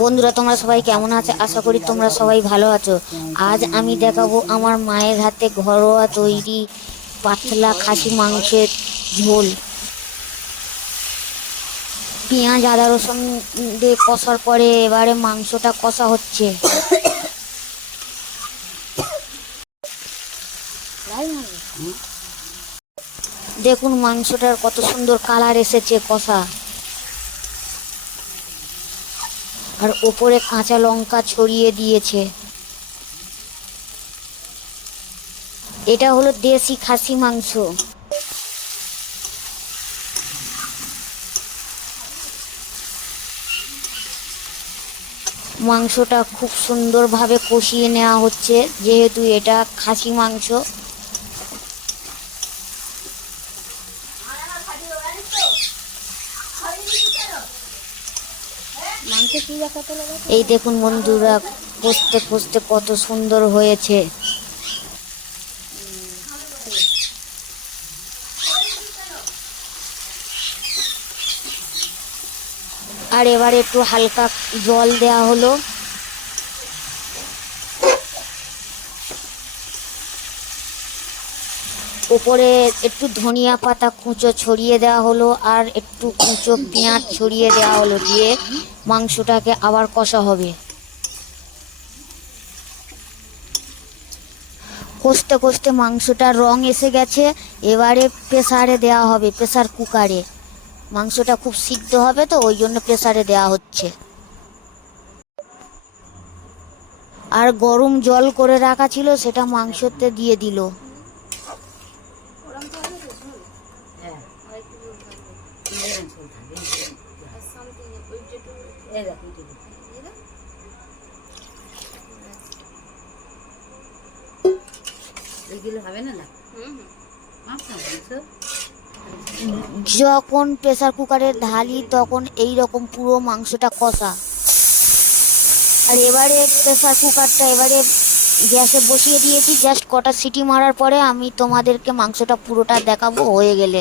বন্ধুরা, তোমরা সবাই কেমন আছো? আশা করি তোমরা সবাই ভালো আছো। আজ আমি দেখাবো আমার মায়ের হাতে ঘরোয়া তৈরি পাতলা খাসি মাংসের ঝোল। পেঁয়াজ আদা রসুন দিয়ে কষার পরে এবারে মাংসটা কষা হচ্ছে। দেখুন মাংসটার কত সুন্দর কালার এসেছে কষা, আর ওপরে কাঁচা লঙ্কা ছড়িয়ে দিয়েছে। এটা হলো দেশি খাসি মাংস। মাংসটা খুব সুন্দরভাবে কষিয়ে নেওয়া হচ্ছে, যেহেতু এটা খাসি মাংস। এই দেখুন বন্ধুরা, কষতে কষতে কত সুন্দর হয়েছে। আর এবারে একটু হালকা জল দেওয়া হলো। উপরে একটু ধনিয়া পাতা কুচো ছড়িয়ে দেওয়া হলো, আর একটু কুচো পেঁয়াজ ছড়িয়ে দেওয়া হলো, দিয়ে মাংসটাকে আবার কষা হবে। কষতে কষতে মাংসটার রং এসে গেছে। এবারে প্রেসারে দেওয়া হবে, প্রেসার কুকারে। মাংসটা খুব সিদ্ধ হবে তো, ওই জন্য প্রেসারে দেওয়া হচ্ছে। আর গরম জল করে রাখা ছিল, সেটা মাংসতে দিয়ে দিল। যখন প্রেসার কুকারে ঢালি তখন এই রকম পুরো মাংসটা কষা। আর এবারে প্রেসার কুকারটা এবারে গ্যাসে বসিয়ে দিয়েছি। জাস্ট কটা সিটি মারার পরে আমি তোমাদেরকে মাংসটা পুরোটা দেখাবো হয়ে গেলে।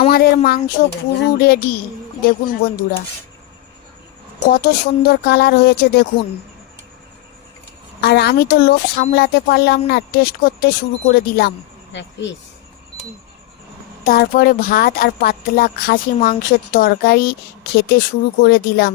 আমাদের মাংস পুরো রেডি। দেখুন বন্ধুরা, কত সুন্দর কালার হয়েছে দেখুন। আর আমি তো লোভ সামলাতে পারলাম না, টেস্ট করতে শুরু করে দিলাম। তারপরে ভাত আর পাতলা খাসি মাংসের তরকারি খেতে শুরু করে দিলাম।